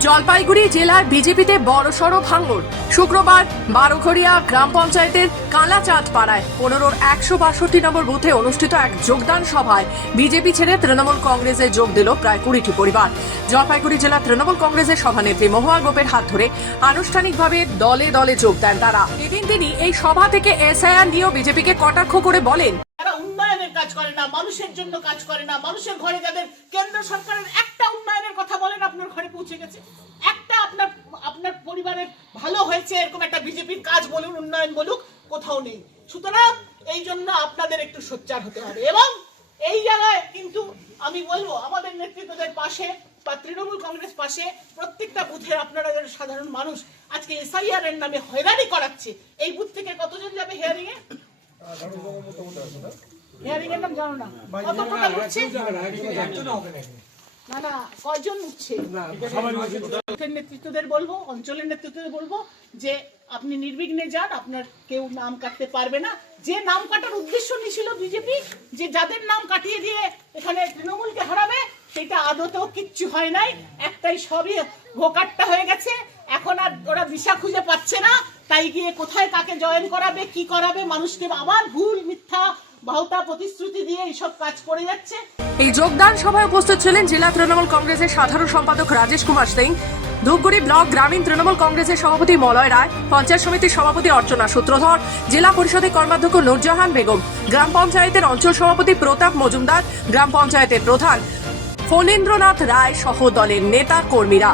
জলপাইগুড়ি জেলার বিজেপিতে বড়সড় ভাঙড়। শুক্রবার বারোঘড়িয়া গ্রাম পঞ্চায়েতের কালাচাঁদ পাড়ায় ১৫/১৬২ নম্বর বুথে অনুষ্ঠিত এক যোগদান সভায় বিজেপি ছেড়ে তৃণমূল কংগ্রেসে যোগ দিল প্রায় ২০টি পরিবার। জলপাইগুড়ি জেলা তৃণমূল কংগ্রেসের সভানেত্রী মহুয়া গোপের হাত ধরে আনুষ্ঠানিকভাবে দলে দলে যোগ দেন তারা। এদিন তিনি এই সভা থেকে এসআইআর নিয়েও বিজেপিকে কটাক্ষ করে বলেন, উন্নয়নের কাজ করে না, মানুষের জন্য কাজ করে না। মানুষের ঘরে যাদের কেন্দ্র সরকারের একটা উন্নয়নের কথা বলেন আপনার ঘরে পৌঁছে গেছে, একটা আপনার পরিবারের ভালো হয়েছে এরকম একটা বিজেপির কাজ বলুন, উন্নয়ন বলুক, কোথাও নেই। সুতরাং এই জন্য আপনাদের একটু সোচ্চার হতে হবে। এবং এই জায়গায় কিন্তু আমি বলবো আমাদের নেতৃত্বদের পাশে বা তৃণমূল কংগ্রেস পাশে প্রত্যেকটা বুথের আপনারা যারা সাধারণ মানুষ আজকে এসআইআর এর নামে হয়রানি করাচ্ছে, এই বুথ থেকে কতজন যাবে হিয়ারিং এ? হিয়ারিং এর নাম জানো না? কত টাকা উঠছে? না কয়জন উঠছে? নেতৃত্বদের বলবো, অঞ্চলের নেতৃত্বদের বলবো যে আপনি নির্বিঘ্নে যান, আপনার কেউ নাম কাটতে পারবে না। যে নাম কাটার উদ্দেশ্য নিয়েছিল বিজেপি, যে যাদের নাম কাটিয়ে দিয়ে এখানে তৃণমূলকে হারাবে, সেটা আদতেও কিচ্ছু হয় নাই। একটাই সবই ভোকাট্টা হয়ে গেছে। এখন আর ওরা দিশা খুঁজে পাচ্ছে না, তাই গিয়ে কোথায় কাকে জয়েন করাবে, কি করাবে, মানুষকে আবার ভুল মিথ্যা বাহুতা প্রতিশ্রুতি দিয়ে এইসব কাজ করে যাচ্ছে। এই যোগদান সভায় উপস্থিত ছিলেন জেলা তৃণমূল কংগ্রেসের সাধারণ সম্পাদক রাজেশ কুমার সিং, ধূপগুড়ি ব্লক গ্রামীণ তৃণমূল কংগ্রেসের সভাপতি মলয় রায়, পঞ্চায়েত সমিতির সভাপতি অর্চনা সূত্রধর, জেলা পরিষদের কর্মাধ্যক্ষ নূরজাহান বেগম, গ্রাম পঞ্চায়েতের অঞ্চল সভাপতি প্রতাপ মজুমদার, গ্রাম পঞ্চায়েতের প্রধান ফণীন্দ্রনাথ রায় সহ দলের নেতা কর্মীরা।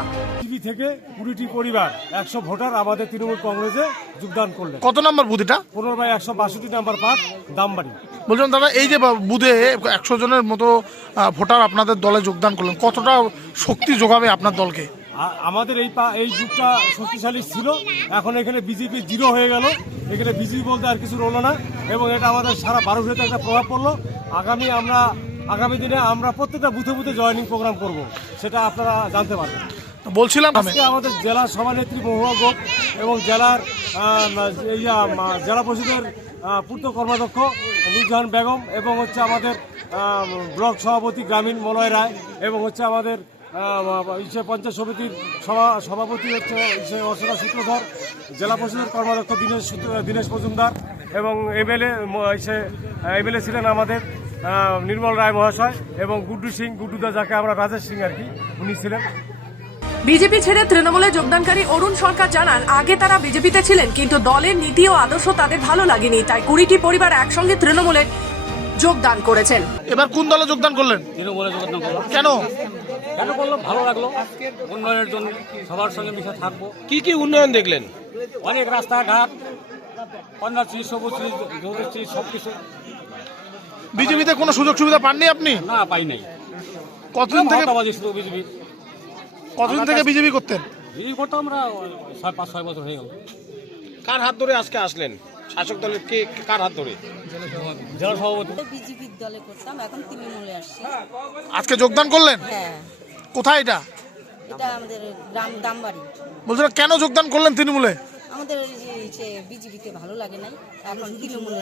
থেকে ২০টি পরিবার ১০০ ভোটার আমাদের তৃণমূল কংগ্রেসে যোগদান করলেন। কত নম্বর বুথ এটা? ১৫/১৬২ নম্বর পার্ট, দামবাড়ি। বলছিলাম দাদা, এই যে বুথে ১০০ জনের মতো ভোটার আপনাদের দলে যোগদান করলেন, কতটা শক্তি যোগাবে আপনার দলকে? আমাদের এই বুথটা শক্তিশালী ছিল, এখন এখানে বিজেপি জিরো হয়ে গেল। এখানে বিজেপি বলতে আর কিছু রইল না, এবং এটা আমাদের সারা ভারতবর্ষে একটা প্রভাব পড়লো। আগামী দিনে আমরা প্রত্যেকটা বুথে বুথে জয়েনিং প্রোগ্রাম করব, সেটা আপনারা জানতে পারবেন। বলছিলাম আমাদের জেলার সভানেত্রী মহুয়া গোপ এবং জেলার জেলা পরিষদের পূর্ত কর্মাধ্যক্ষ নূরজাহান বেগম এবং হচ্ছে আমাদের ব্লক সভাপতি গ্রামীণ মলয় রায় এবং হচ্ছে আমাদের পঞ্চায়েত সমিতির সভাপতি হচ্ছে অর্চনা সূত্রধর, জেলা পরিষদের কর্মাধ্যক্ষ দীনেশ মজুমদার এবং এমএলএ ছিলেন আমাদের নির্মল রায় মহাশয় এবং গুড্ডু সিং, গুড্ডুদা যাকে আমরা রাজেশ সিং আর কি, উনি ছিলেন। বিজেপি ছেড়ে তৃণমূলে যোগদানকারী অরুণ সরকার জানান, আগে তারা বিজেপিতে ছিলেন কিন্তু দলের নীতি ও আদর্শ তাদের ভালো লাগেনি, তাই ২০টি পরিবার একসঙ্গে তৃণমূলে যোগদান করেছেন। এবার কোন দলে যোগদান করলেন? তৃণমূলে যোগদান করলাম। কেন করলো? ভালো লাগলো, উন্নয়নের জন্য সবার সঙ্গে মিশে থাকবো। কি উন্নয়ন দেখলেন? অনেক রাস্তাঘাট, কন্যাশ্রী, সবুজশ্রী, যুবশ্রী, সবকিছু। বিজেপিতে কোনো সুযোগ সুবিধা পাননি আপনি? না, পাই নাই। কতদিন থেকে বিজেপি করতেন? বিজেপি করতাম আমরা ৫-৬ বছর হয়ে গেল। কার হাত ধরে আজকে আসলেন? শাসক দলের কার হাত ধরে? জেলা সভাপতি। বিজেপির দলে করতাম, এখন তৃণমূলে আসছি। আজকে যোগদান করলেন? হ্যাঁ। কোথায় এটা? এটা আমাদের গ্রাম দামবাড়ি। বলছিলাম কেন যোগদান করলেন তৃণমূলে? আমাদের বিজেপিতে ভালো লাগে নাই, এখন তৃণমূলে।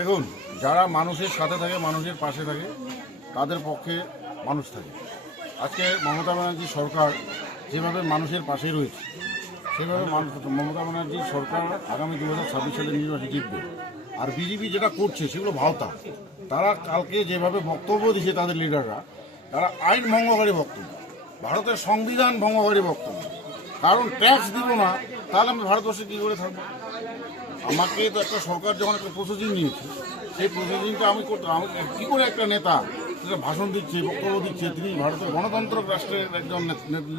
দেখুন, যারা মানুষের সাথে থাকে, মানুষের পাশে থাকে, তাদের পক্ষে মানুষ থাকে। আজকে মমতা ব্যানার্জি সরকার যেভাবে মানুষের পাশে রয়েছে, সেভাবে মমতা ব্যানার্জি সরকার আগামী 2026 সালে নির্বাচনে জিতবে। আর বিজেপি যেটা করছে সেগুলো ভাওতা। তারা কালকে যেভাবে বক্তব্য দিচ্ছে তাদের লিডাররা, তারা আইন ভঙ্গকারী বক্তব্য, ভারতের সংবিধান ভঙ্গকারী বক্তব্য। কারণ ট্যাক্স দিব না, তাহলে আমি ভারতবর্ষে কী করে থাকবো? আমাকে তো একটা সরকার যখন একটা প্রসেসিং নিয়েছে, সেই প্রসেসিংটা আমি কী করে একটা নেতা ভাষণ দিচ্ছে, বক্তব্য দিচ্ছে, তিনি ভারতের গণতন্ত্র রাষ্ট্রের একজন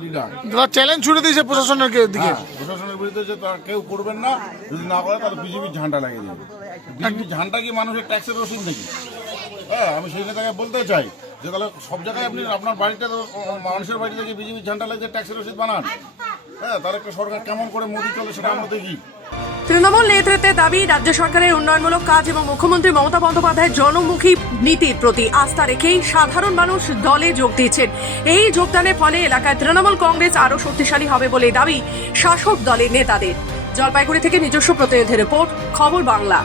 লিডার, চ্যালেঞ্জ ছুড়ে দিয়েছে প্রশাসনের দিকে। প্রশাসনের বিরুদ্ধে যে তারা কেউ করবেন না, যদি না করে তাহলে বিজেপির ঝান্ডা লাগিয়ে দেবে। বিজেপির ঝান্ডা কি মানুষের ট্যাক্সের রসিদ নাকি? হ্যাঁ, আমি সেই নেতাকে বলতে চাই যে তাহলে সব জায়গায় আপনি আপনার বাড়িতে মানুষের বাড়ি থেকে বিজেপির ঝান্ডা লাগিয়ে ট্যাক্সের রসিদ বানান। হ্যাঁ, তাহলে একটা সরকার কেমন করে মোদি চলে সেটা আমরা দেখি। তৃণমূল নেতৃত্বের দাবি, রাজ্য সরকারের উন্নয়নমূলক কাজ এবং মুখ্যমন্ত্রী মমতা বন্দ্যোপাধ্যায়ের জনমুখী নীতির প্রতি আস্থা রেখেই সাধারণ মানুষ দলে যোগ দিচ্ছেন। এই যোগদানের ফলে এলাকায় তৃণমূল কংগ্রেস আরও শক্তিশালী হবে বলে দাবি শাসক দলের নেতাদের। জলপাইগুড়ি থেকে নিজস্ব প্রতিনিধি রিপোর্ট, খবর বাংলা।